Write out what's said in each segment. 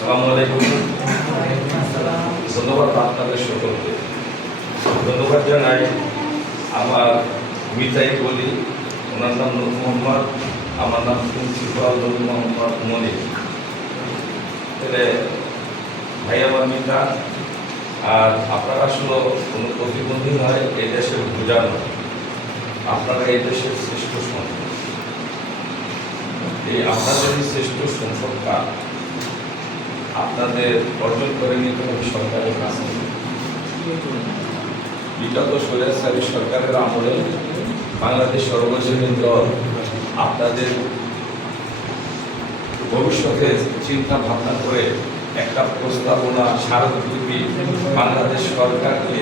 আসসালামু আলাইকুম। ধন্যবাদ আপনাদের সকলকে। ধন্যবাদ জানাই আমার মিতাই বলি, ওনার নাম নূর মোহাম্মদ, আমার নাম প্রিন্সিপাল নূর মোহাম্মদ মনির। তাহলে ভাই আমার মিতা, আর আপনারা আসলে কোনো প্রতিবন্ধী নয়, এই দেশের বোঝানো, আপনারা এই দেশের শ্রেষ্ঠ সম্পদ। এই আপনাদের শ্রেষ্ঠ সম্পদটা আপনাদের অর্জন করে নিতে হবে সরকারের কাছে। বিগত স্বৈরাচারী সরকারের আমলে বাংলাদেশ সর্বজনীন দল আপনাদের ভবিষ্যতের চিন্তা ভাবনা করে একটা প্রস্তাবনা স্মারকলিপি বাংলাদেশ সরকারকে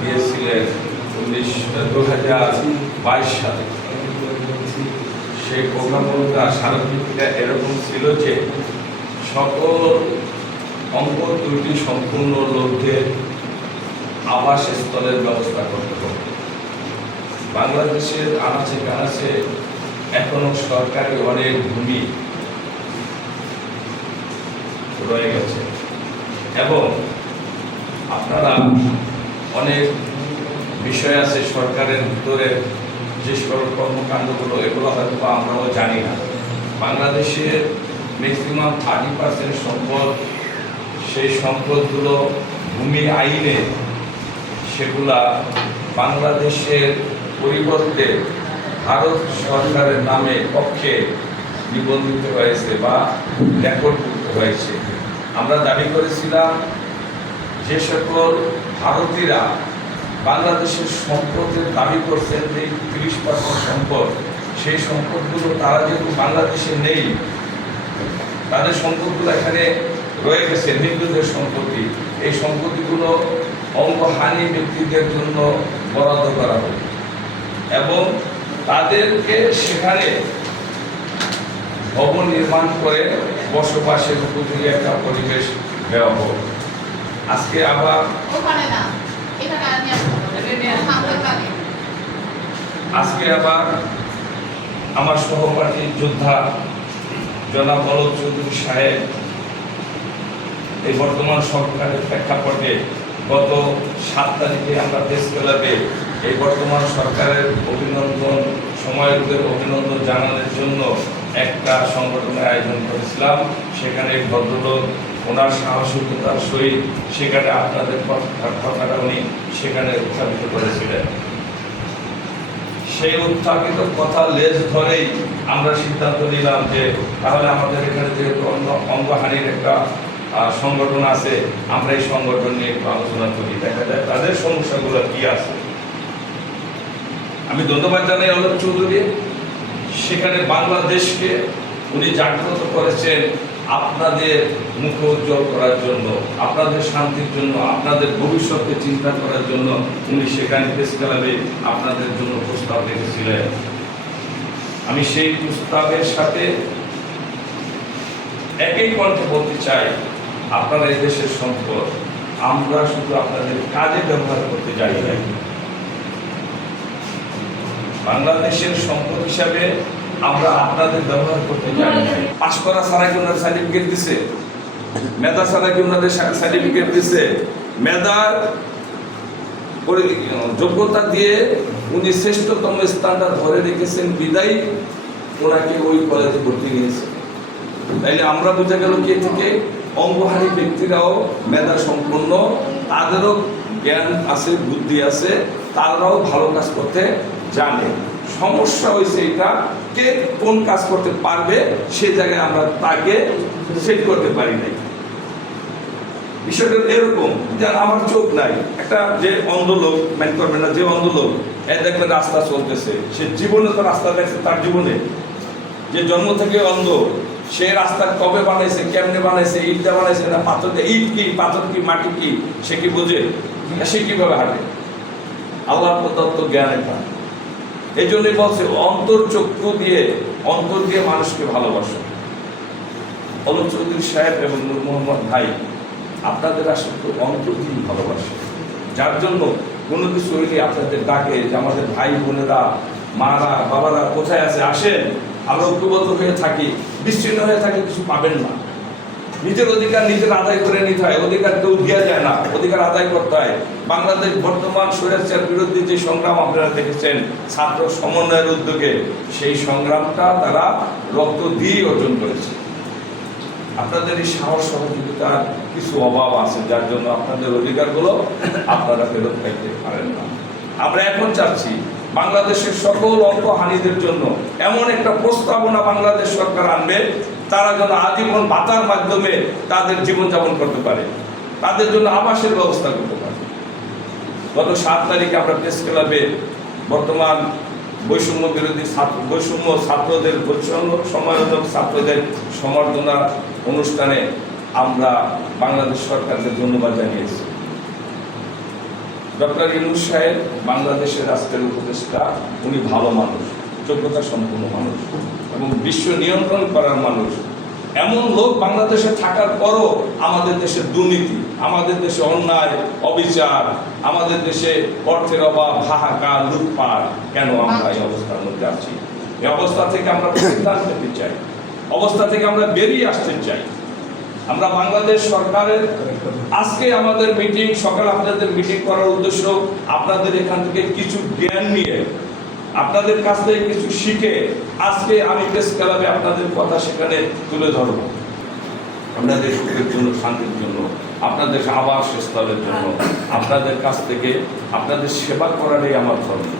দিয়েছিলেন 2022 সালে। সেই প্রোগ্রামটা স্মারকলিপিটা এরকম ছিল যে সকল অঙ্গ ত্রুটি সম্পূর্ণ লোকদের আবাসস্থলের ব্যবস্থা করতে হবে। বাংলাদেশের আনাচে কানাচে এখনো সরকারি অনেক ভূমি রয়ে গেছে এবং আপনারা অনেক বিষয় আছে সরকারের ভিতরে যে সকল কর্মকাণ্ডগুলো, এগুলো হয়তো আমরাও জানি না। বাংলাদেশের ম্যাক্সিমাম 30% সম্পদ, সেই সম্পদগুলো ভূমি আইনে সেগুলা বাংলাদেশের পরিবর্তে ভারত সরকারের নামে পক্ষে নিবন্ধিত হয়েছে বা রেকর্ড করতে হয়েছে। আমরা দাবি করেছিলাম যে সকল ভারতীয়রা বাংলাদেশের সম্পদের দাবি করছেন যে 30% সম্পদ, সেই সম্পদগুলো তারা যেহেতু বাংলাদেশে নেই, তাদের সম্পদগুলো এখানে রয়ে গেছে হিন্দুদের সম্পত্তি, এই সম্পত্তিগুলো অঙ্গহানি ব্যক্তিদের জন্য বরাদ্দ করা হবে এবং তাদেরকে সেখানে ভবন নির্মাণ করে বসবাসের উপযোগী একটা পরিবেশ দেওয়া হবে। আজকে আবার আমার সহপাঠী যোদ্ধা জনাব বলদ চৌধুরী সাহেব এই বর্তমান সরকারের প্রেক্ষাপটে গত 7 তারিখে আমরা প্রেস ক্লাবে এই বর্তমান সরকারের অভিনন্দন জানানোর জন্য একটা সংগঠনের আয়োজন করেছিলাম। সেখানে ভদ্রলোক ওনার সাহসিকতার সহিত সেখানে আপনাদের কথাটা উনি সেখানে উত্থাপিত করেছিলেন। সেই উত্থাপিত কথা লেজ ধরেই আমরা সিদ্ধান্ত নিলাম যে তাহলে আমাদের এখানে যেহেতু অঙ্গহানির একটা সংগঠন আছে, আমরা এই সংগঠন নিয়ে একটু আলোচনা করি, দেখা যায় তাদের সমস্যাগুলো কি আছে। আমি ধন্যবাদ জানাই অলক চৌধুরী, সেখানে বাংলাদেশকে উনি জাগ্রত করেছেন আপনাদের মুখ উজ্জ্বল করার জন্য, আপনাদের শান্তির জন্য, আপনাদের ভবিষ্যৎকে চিন্তা করার জন্য উনি সেখানে প্রেস ক্লাবে আপনাদের জন্য প্রস্তাব রেখেছিলেন। আমি সেই প্রস্তাবের সাথে একই কণ্ঠে বলতে চাই, আপনারা এই দেশের সম্পদ, আমরা শুধু আপনাদের কাজে ব্যবহার করতে যাই নাই। বাংলাদেশের সম্পদ হিসাবে আমরা আপনাদের ব্যবহার করতে জানি নাই। পাশ করা ছাড়া কি ওনাদের সার্টিফিকেট দিছে? মেধা ছাড়া কি ওনাদের সার্টিফিকেট দিছে? মেধার যোগ্যতা দিয়ে উনি শ্রেষ্ঠতম স্থানটা ধরে রেখেছেন বিদায়ী ওনাকে ওই কলেজে ভর্তি নিয়েছে। তাইলে আমরা বোঝা গেল কে থেকে অঙ্গহানি ব্যক্তিরাও মেধা সম্পন্ন, তাদেরও জ্ঞান আছে, বুদ্ধি আছে, তারাও ভালো কাজ করতে জানে। সমস্যা হয়েছে এটা, কে কোন কাজ করতে পারবে সেই জায়গায় আমরা তাকে সেট করতে পারি নাই। বিষয়টা এরকম যে আমার চোখ নাই, একটা যে অন্ধ লোক মেন করবে না, যে অন্ধ লোক দেখবেন রাস্তা চলতেছে, সে জীবনে তো রাস্তা দেখছে, তার জীবনে যে জন্ম থেকে অন্ধ, সে রাস্তা কবে বানাইছে, কেমনে বানাইছে, ইটটা বানাইছে না পাথর দিয়ে, ইট কি পাথর কি মাটি কি সে কি বোঝে? সে কিভাবে হাঁটে? আল্লাহ প্রদত্ত জ্ঞান এটা। এই জন্যই বলছে অন্তর্চক্ষু দিয়ে, অন্তর দিয়ে মানুষকে ভালোবাসো। অলক চৌধুরী সাহেব এবং নূর মোহাম্মদ ভাই আপনাদের আসলে অন্তর দিয়ে ভালোবাসে, যার জন্য কোনো কিছু হইলে আপনাদের ডাকে যে আমাদের ভাই বোনেরা, মারা বাবারা কোথায় আছে, আসেন। আমরা ঐক্যবদ্ধ হয়ে থাকি, বিচ্ছিন্ন হয়ে থাকি, কিছু পাবেন না। নিজের অধিকার নিজের আদায় করে নিতে হয়, অধিকার কেউ দেওয়া যায় না, অধিকার আদায় করতে হয়। বাংলাদেশ বর্তমান স্বৈরাচার বিরোধী যে সংগ্রাম আপনারা দেখেছেন ছাত্র সমন্বয়ের উদ্যোগে, সেই সংগ্রামটা তারা রক্ত দিয়ে অর্জন করেছে। আপনাদের এই সাহস সহযোগিতার কিছু অভাব আছে, যার জন্য আপনাদের অধিকারগুলো আপনারা ফেরত পাইতে পারেন না। আমরা এখন চাচ্ছি বাংলাদেশের সকল অঙ্গহানিদের জন্য এমন একটা প্রস্তাবনা বাংলাদেশ সরকার আনবে, তারা যেন আজীবন ভাতার মাধ্যমে তাদের জীবনযাপন করতে পারে, তাদের জন্য আবাসের ব্যবস্থা করতে পারে। গত 7 তারিখে আমরা প্রেস ক্লাবে বর্তমান বৈষম্য বিরোধী বৈষম্য ছাত্রদের সমালোচক ছাত্রদের সম্বর্ধনা অনুষ্ঠানে আমরা বাংলাদেশ সরকারকে ধন্যবাদ জানিয়েছি। ডক্টর ইউনূস সাহেব বাংলাদেশের রাষ্ট্রের উপদেষ্টা, উনি ভালো মানুষ, যোগ্যতা সম্পন্ন মানুষ এবং বিশ্ব নিয়ন্ত্রণ করার মানুষ। এমন লোক বাংলাদেশে থাকার পরও আমাদের দেশে দুর্নীতি, আমাদের দেশে অন্যায় অবিচার, আমাদের দেশে অর্থের অভাব, হাহাকার, লুটপাট, কেন আমরা এই অবস্থার মধ্যে আছি? এই অবস্থা থেকে আমরা পরিত্রাণ পেতে চাই, অবস্থা থেকে আমরা বেরিয়ে আসতে চাই। আমরা বাংলাদেশ সরকারের আজকে আমাদের মিটিং, সকালে আপনাদের মিটিং করার উদ্দেশ্য আপনাদের এখান থেকে কিছু জ্ঞান নিয়ে, আপনাদের কাছ থেকে কিছু শিখে আজকে আমি প্রেস ক্লাবে আপনাদের কথা সেখানে তুলে ধরব। আপনাদের সুখের জন্য, শান্তির জন্য, আপনাদের আবাসস্থলের জন্য, আপনাদের কাছ থেকে আপনাদের সেবা করারই আমার ধর্ম।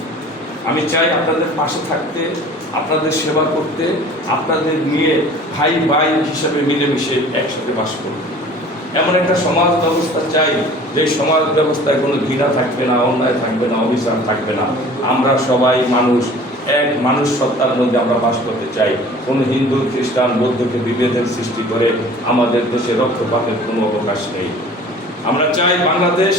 আমি চাই আপনাদের পাশে থাকতে, আপনাদের সেবা করতে, আপনাদের নিয়ে ভাই ভাই হিসাবে মিলেমিশে একসাথে বাস করতে। এমন একটা সমাজ ব্যবস্থা চাই যে সমাজ ব্যবস্থায় কোনো ঘৃণা থাকবে না, অন্যায় থাকবে না, অবিচার থাকবে না। আমরা সবাই মানুষ, এক মানুষ সত্তার মধ্যে আমরা বাস করতে চাই। কোনো হিন্দু, খ্রিস্টান, বৌদ্ধকে বিভেদের সৃষ্টি করে আমাদের দেশে রক্তপাতের কোনো অবকাশ নেই। আমরা চাই বাংলাদেশ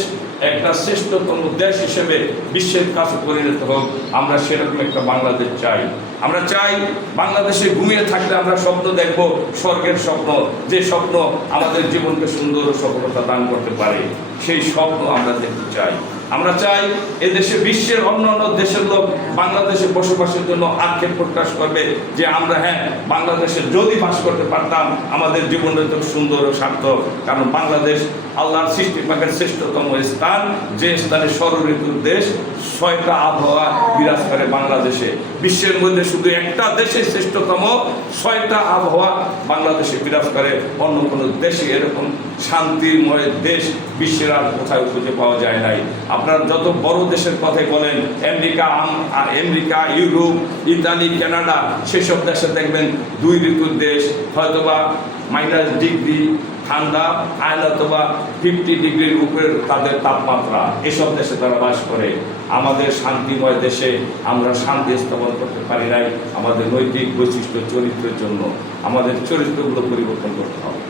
একটা শ্রেষ্ঠতম দেশ হিসেবে বিশ্বের কাছে পরিণত হোক। আমরা সেরকম একটা বাংলাদেশ চাই। আমরা চাই বাংলাদেশে ঘুমিয়ে থাকলে আমরা স্বপ্ন দেখব, স্বর্গের স্বপ্ন, যে স্বপ্ন আমাদের জীবনকে সুন্দর ও সফলতা দান করতে পারে, সেই স্বপ্ন আমরা দেখতে চাই। আমরা চাই এদেশে বিশ্বের অন্যান্য দেশের লোক বাংলাদেশে বসবাসের জন্য আক্ষেপ প্রকাশ করবে যে আমরা বাংলাদেশে যদি বাস করতে পারতাম আমাদের জীবনটা তো সুন্দর ও সার্থক। কারণ বাংলাদেশ আল্লাহর সৃষ্টি পাকের শ্রেষ্ঠতম স্থান, যে স্থানে ষড়ঋতুর দেশ, 6টা আবহাওয়া বিরাজ করে বাংলাদেশে। বিশ্বের মধ্যে শুধু একটা দেশে শ্রেষ্ঠতম 6টা আবহাওয়া বাংলাদেশে বিরাজ করে, অন্য কোনো দেশে এরকম শান্তিময় দেশ বিশ্বের আর কোথাও খুঁজে পাওয়া যায় নাই। আপনারা যত বড় দেশের কথাই বলেন, আমেরিকা, ইউরোপ, ইতালি, কানাডা, সেসব দেশে দেখবেন 2 ঋতুর দেশ, হয়তোবা -ডিগ্রি ঠান্ডা, অথবা 50 ডিগ্রির উপরে তাদের তাপমাত্রা, এসব দেশে তারা বাস করে। আমাদের শান্তিময় দেশে আমরা শান্তি স্থাপন করতে পারি নাই। আমাদের নৈতিক বৈশিষ্ট্য, চরিত্রের জন্য আমাদের চরিত্রগুলো পরিবর্তন করতে হবে।